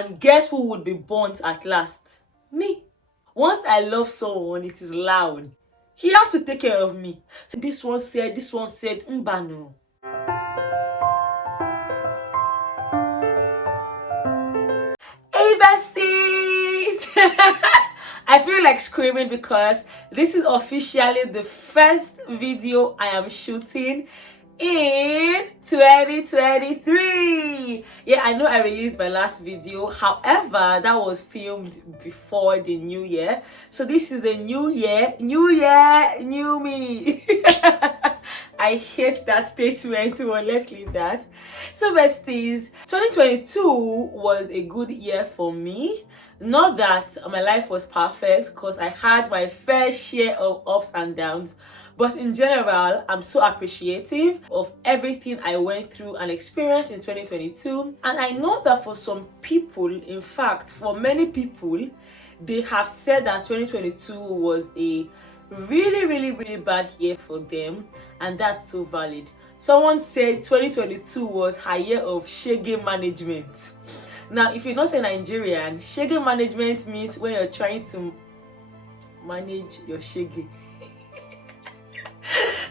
And guess who would be burnt at last? Me. Once I love someone, it is loud. He has to take care of me. This one said, Mbano. Hey besties! I feel like screaming because this is officially the first video I am shooting in 2023. Yeah, I know I released my last video, however that was filmed before the new year, so this is the new year, new me. I hate that statement, but let's leave that. So besties, 2022 was a good year for me. Not that my life was perfect, because I had my fair share of ups and downs, but in general, I'm so appreciative of everything I went through and experienced in 2022. And I know that for some people, in fact, for many people, they have said that 2022 was a really bad year for them, and that's so valid. Someone said 2022 was her year of shege management. Now, if you're not a Nigerian, shege management means when you're trying to manage your shege.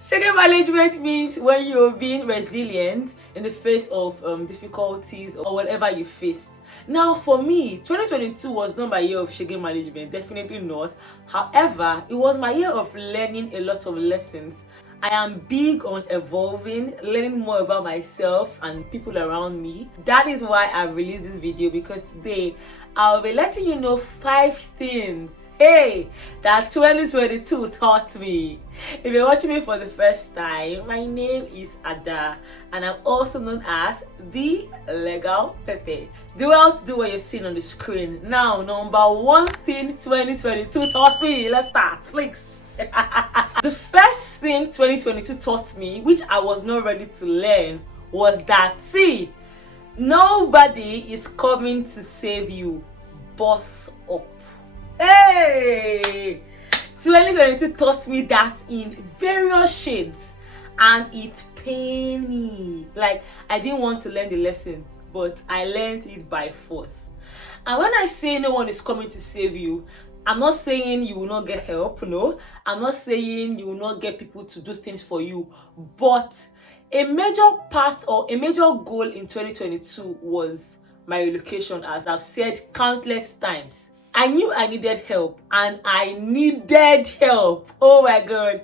Shege management means when you're being resilient in the face of difficulties or whatever you faced. Now, for me, 2022 was not my year of shege management, definitely not. However, it was my year of learning a lot of lessons. I am big on evolving, learning more about myself and people around me. That is why I released this video, because today I'll be letting you know 5 things, hey, that 2022 taught me. If you're watching me for the first time, my name is Ada, and I'm also known as the Legal Pepe. Do well to do what you're seeing on the screen. Now, number 1 thing 2022 taught me. Let's start, please. The first thing 2022 taught me, which I was not ready to learn, was that, see, nobody is coming to save you. Boss up. Hey! 2022 taught me that in various shades, and it pained me. Like, I didn't want to learn the lessons, but I learned it by force. And when I say no one is coming to save you, I'm not saying you will not get help, no. I'm not saying you will not get people to do things for you. But a major part or a major goal in 2022 was my relocation, as I've said countless times. I knew I needed help, and I needed help. Oh my God.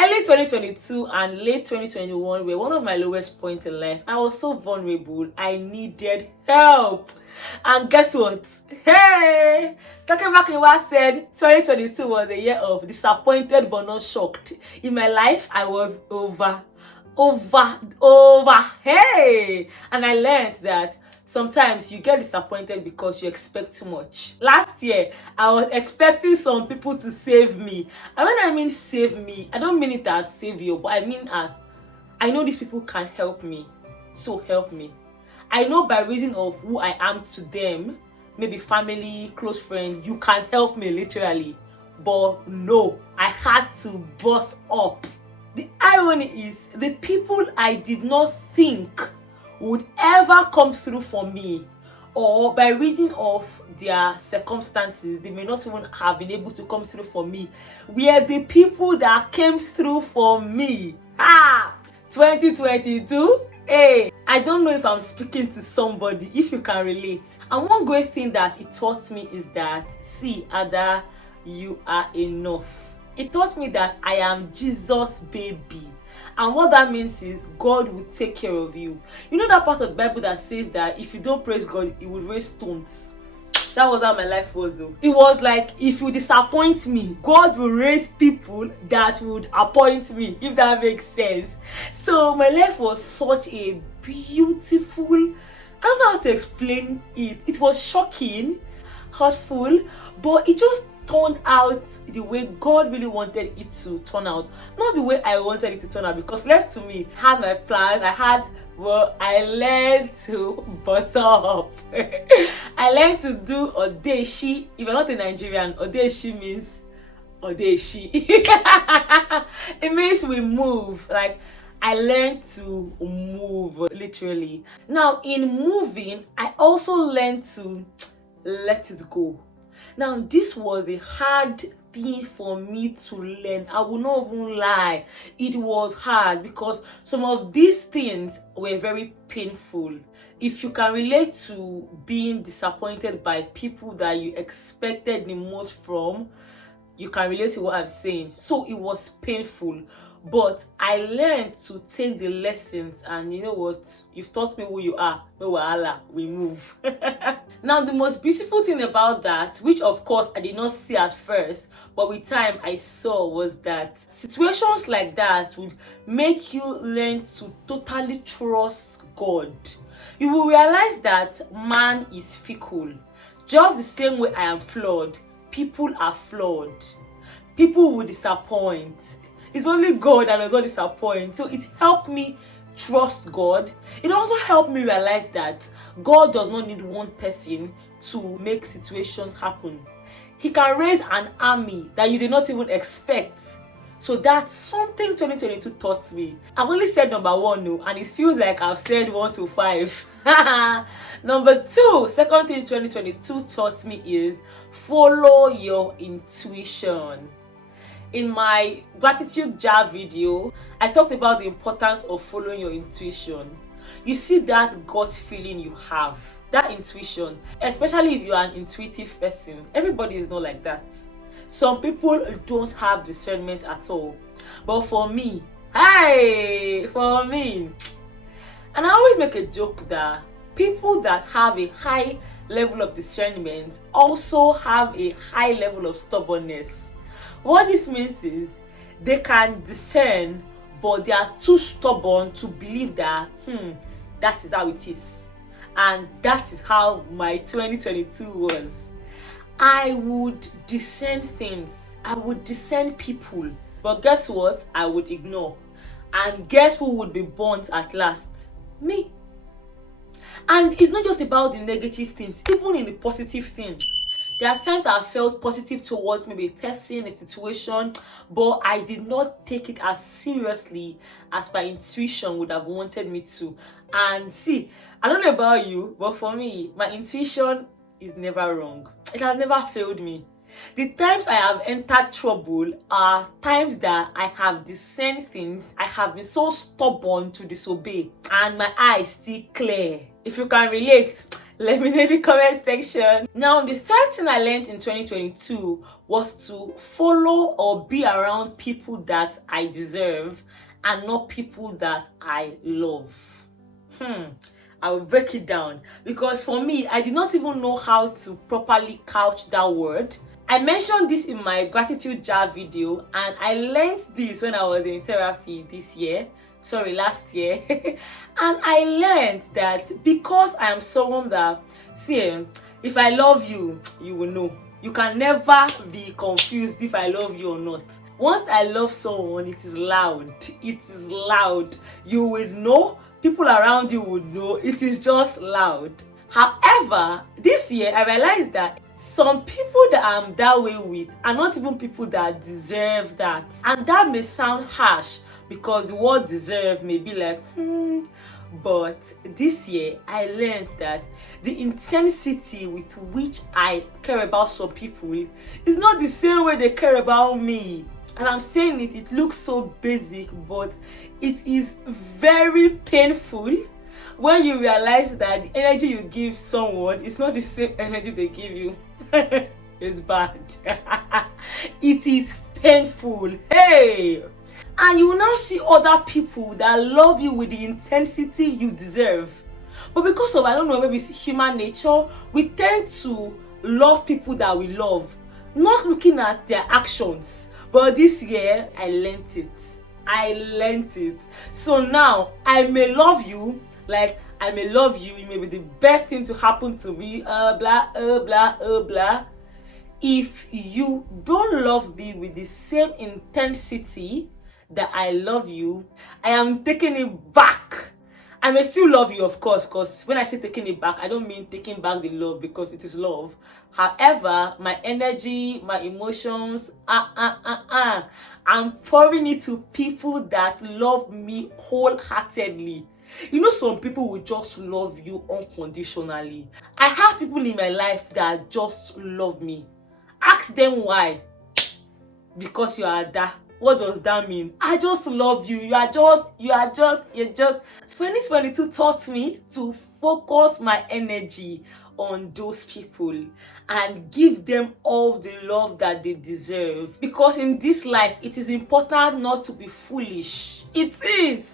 Early 2022 and late 2021 were one of my lowest points in life. I was so vulnerable. I needed help. And guess what? Hey! Talking back in what I said, 2022 was a year of disappointed but not shocked. In my life, I was over. Hey! And I learned that sometimes you get disappointed because you expect too much. Last year, I was expecting some people to save me. And when I mean save me, I don't mean it as savior, but I mean as, I know these people can help me, so help me. I know by reason of who I am to them, maybe family, close friend, you can help me literally. But no, I had to boss up. The irony is, the people I did not think would ever come through for me, or by reason of their circumstances, they may not even have been able to come through for me, were the people that came through for me. 2022, hey, I don't know if I'm speaking to somebody, if you can relate. And one great thing that it taught me is that, see, Ada, you are enough. It taught me that I am Jesus' baby. And what that means is God will take care of you. You know that part of the Bible that says that if you don't praise God, He will raise stones. That was how my life was, though. It was like, if you disappoint me, God will raise people that would appoint me, if that makes sense. So my life was such a beautiful, I don't know how to explain it. It was shocking, hurtful, but it just turned out the way God really wanted it to turn out. Not the way I wanted it to turn out, because left to me, I had my plans, I learned to butter up. I learned to do odeshi. If you're not a Nigerian, odeshi means odeshi. It means we move. Like, I learned to move, literally. Now, in moving, I also learned to let it go. Now, this was a hard thing for me to learn. I will not even lie. It was hard because some of these things were very painful. If you can relate to being disappointed by people that you expected the most from, you can relate to what I'm saying. So it was painful, but I learned to take the lessons, and you know what? You've taught me who you are. No wahala, we move. Now, the most beautiful thing about that, which of course I did not see at first, but with time I saw, was that situations like that would make you learn to totally trust God. You will realize that man is fickle. Just the same way I am flawed, people are flawed. People will disappoint. It's only God that does not disappoint. So it helped me trust God. It also helped me realize that God does not need one person to make situations happen. He can raise an army that you did not even expect. So that's something 2022 taught me. I've only said number 1 no, and it feels like I've said 1 to 5. Number 2, second thing 2022 taught me is follow your intuition. In my gratitude jar video, I talked about the importance of following your intuition. You see that gut feeling you have, that intuition, especially if you are an intuitive person. Everybody is not like that. Some people don't have discernment at all. But for me, and I always make a joke that people that have a high level of discernment also have a high level of stubbornness. What this means is they can discern, but they are too stubborn to believe that that is how it is. And that is how my 2022 was. I would discern things. I would discern people. But guess what? I would ignore. And guess who would be burnt at last? Me. And it's not just about the negative things, even in the positive things. There are times I felt positive towards maybe a person, a situation, but I did not take it as seriously as my intuition would have wanted me to. And see, I don't know about you, but for me, my intuition is never wrong. It has never failed me. The times I have entered trouble are times that I have discerned things I have been so stubborn to disobey, and my eyes still clear. If you can relate, let me know in the comment section. Now, the third thing I learned in 2022 was to follow or be around people that I deserve and not people that I love. I will break it down, because for me, I did not even know how to properly couch that word. I mentioned this in my gratitude jar video, and I learned this when I was in therapy last year. And I learned that because I am someone that, if I love you, you will know. You can never be confused if I love you or not. Once I love someone, it is loud. It is loud. You will know. People around you would know. It is just loud. However, this year I realized that some people that I'm that way with are not even people that deserve that. And that may sound harsh because the word deserve may be like, but this year I learned that the intensity with which I care about some people is not the same way they care about me. And I'm saying it looks so basic, but it is very painful when you realize that the energy you give someone is not the same energy they give you. It's bad. It is painful. Hey! And you will now see other people that love you with the intensity you deserve. But because of, I don't know, maybe it's human nature, we tend to love people that we love, not looking at their actions. But this year, I learned it. So now, I may love you, you may be the best thing to happen to me, blah. If you don't love me with the same intensity that I love you, I am taking it back. I may still love you, of course, because when I say taking it back, I don't mean taking back the love, because it is love. However, my energy, my emotions, I'm pouring it to people that love me wholeheartedly. You know, some people will just love you unconditionally. I have people in my life that just love me. Ask them why. Because you are that. What does that mean? I just love you. You're just 2022 taught me to focus my energy on those people and give them all the love that they deserve. Because in this life, it is important not to be foolish. It is.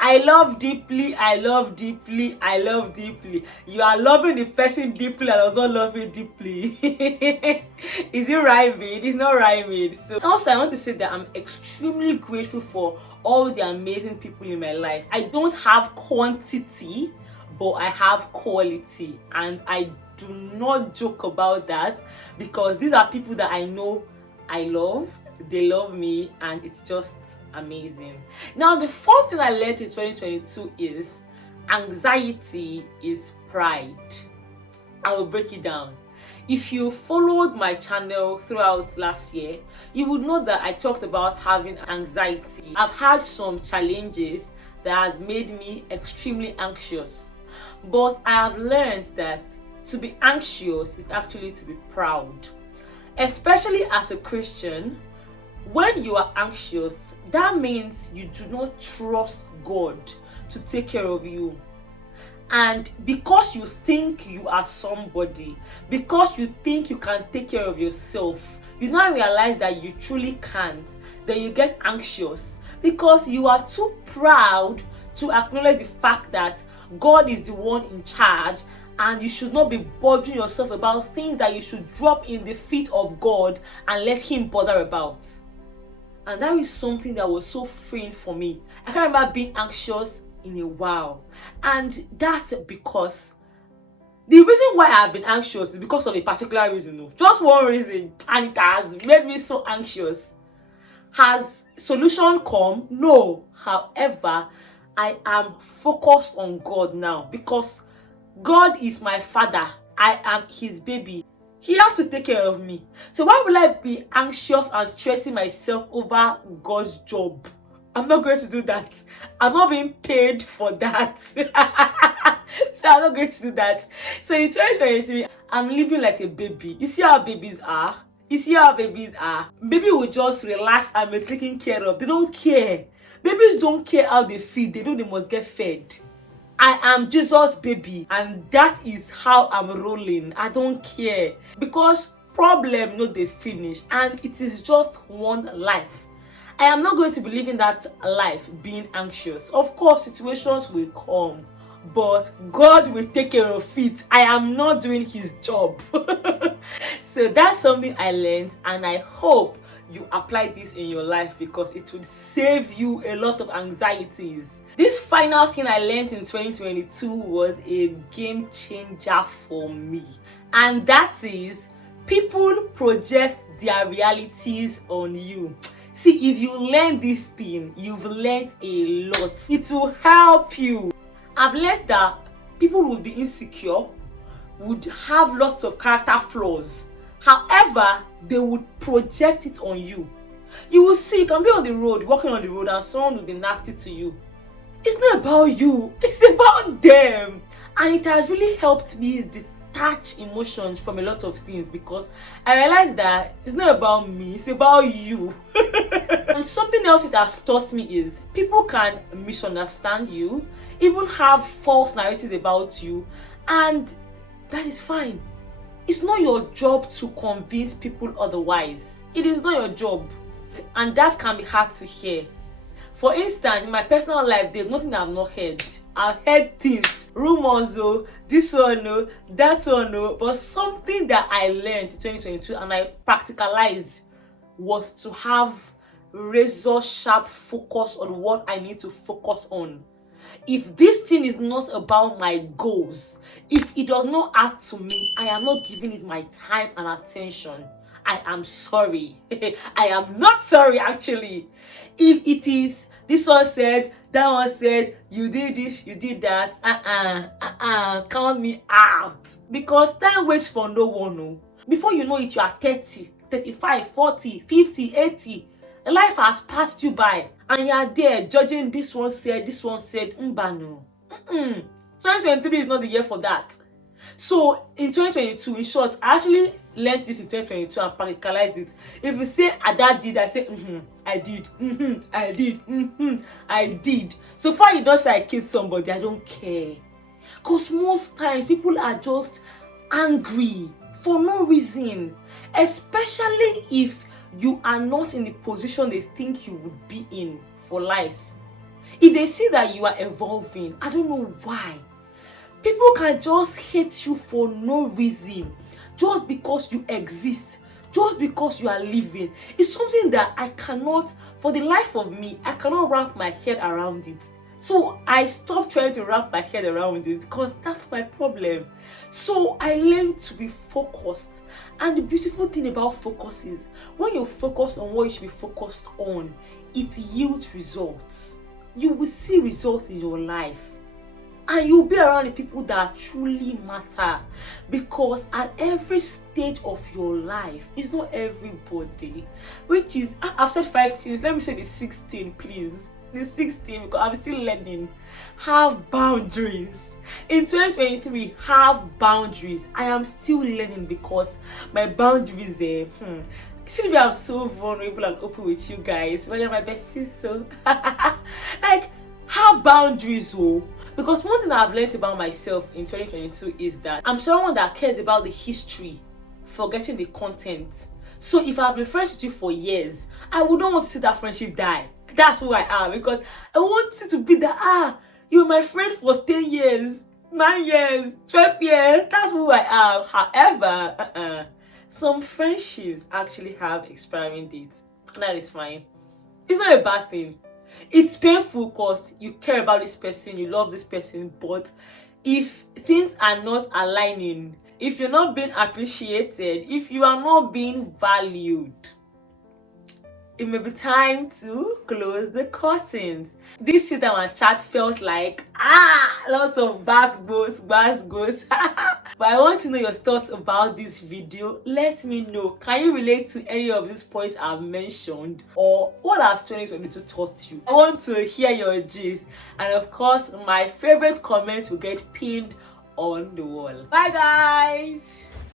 I love deeply, I love deeply, I love deeply. You are loving the person deeply and does not love you deeply. Is it rhyming? It's not rhyming. So also, I want to say that I'm extremely grateful for all the amazing people in my life. I don't have quantity, but I have quality, and I do not joke about that, because these are people that I know I love, they love me, and it's just amazing. Now, the fourth thing I learned in 2022 is anxiety is pride. I will break it down. If you followed my channel throughout last year, you would know that I talked about having anxiety. I've had some challenges that has made me extremely anxious, but I have learned that to be anxious is actually to be proud. Especially as a Christian, when you are anxious, that means you do not trust God to take care of you. And because you think you are somebody, because you think you can take care of yourself, you now realize that you truly can't, then you get anxious because you are too proud to acknowledge the fact that God is the one in charge, and you should not be bothering yourself about things that you should drop in the feet of God and let Him bother about. And that is something that was so freeing for me. I can't remember being anxious in a while. And that's because the reason why I've been anxious is because of a particular reason. No? Just one reason. And it has made me so anxious. Has solution come? No. However, I am focused on God now, because God is my father. I am His baby. He has to take care of me. So why will I be anxious and stressing myself over God's job? I'm not going to do that. I'm not being paid for that. So I'm not going to do that. So in 2023, I'm living like a baby. You see how babies are? You see how babies are? Baby will just relax and be taken care of. They don't care. Babies don't care how they feed. They know they must get fed. I am Jesus' baby, and that is how I'm rolling. I don't care, because problem no dey finish, and it is just one life. I am not going to be living that life being anxious. Of course, situations will come, but God will take care of it. I am not doing His job. So that's something I learned, and I hope you apply this in your life, because it will save you a lot of anxieties. This final thing I learned in 2022 was a game changer for me. And that is, people project their realities on you. See, if you learn this thing, you've learned a lot. It will help you. I've learned that people will be insecure, would have lots of character flaws. However, they would project it on you. You will see, you can be on the road, walking on the road, and someone will be nasty to you. It's not about you, it's about them. And it has really helped me detach emotions from a lot of things, because I realized that it's not about me, it's about you. And something else it has taught me is people can misunderstand you, even have false narratives about you, and that is fine. It's not your job to convince people otherwise. It is not your job. And that can be hard to hear. For instance, in my personal life, there's nothing I've not heard. I've heard things, rumors, this one, that one, but something that I learned in 2022 and I practicalized was to have razor sharp focus on what I need to focus on. If this thing is not about my goals, if it does not add to me, I am not giving it my time and attention. I am sorry. I am not sorry, actually. If it is This one said, that one said, you did this, you did that. Count me out. Because time waits for no one. No. Before you know it, you are 30, 35, 40, 50, 80. Life has passed you by. And you are there judging this one said, mbano. 2023 is not the year for that. So in 2022, in short, I actually learned this in 2022 and practicalized it. If you say Ada did, I say I did. I did. I did. So far you don't say I killed somebody, I don't care. Because most times people are just angry for no reason. Especially if you are not in the position they think you would be in for life. If they see that you are evolving, I don't know why. People can just hate you for no reason, just because you exist, just because you are living. It's something that I cannot, for the life of me, I cannot wrap my head around it. So I stopped trying to wrap my head around it because that's my problem. So I learned to be focused. And the beautiful thing about focus is, when you're focused on what you should be focused on, it yields results. You will see results in your life. And you'll be around the people that truly matter. Because at every stage of your life, it's not everybody. Which is, I've said 5 things, let me say the 16, please. The 16, because I'm still learning. Have boundaries. In 2023, have boundaries. I am still learning because my boundaries there. See, I'm so vulnerable and open with you guys. But you're my besties, so like, have boundaries, oh. Because one thing I've learned about myself in 2022 is that I'm someone that cares about the history, forgetting the content. So if I've been friends with you for years, I wouldn't want to see that friendship die. That's who I am, because I want it to be that, you were my friend for 10 years, 9 years, 12 years. That's who I am. However, some friendships actually have expiring dates. And that is fine. It's not a bad thing. It's painful because you care about this person, you love this person, but if things are not aligning, if you're not being appreciated, if you are not being valued, it may be time to close the curtains. This sit down and chat felt like lots of bass goes. But I want to know your thoughts about this video. Let me know. Can you relate to any of these points I've mentioned? Or what has 2022 taught you? I want to hear your gist. And of course, my favorite comment will get pinned on the wall. Bye guys!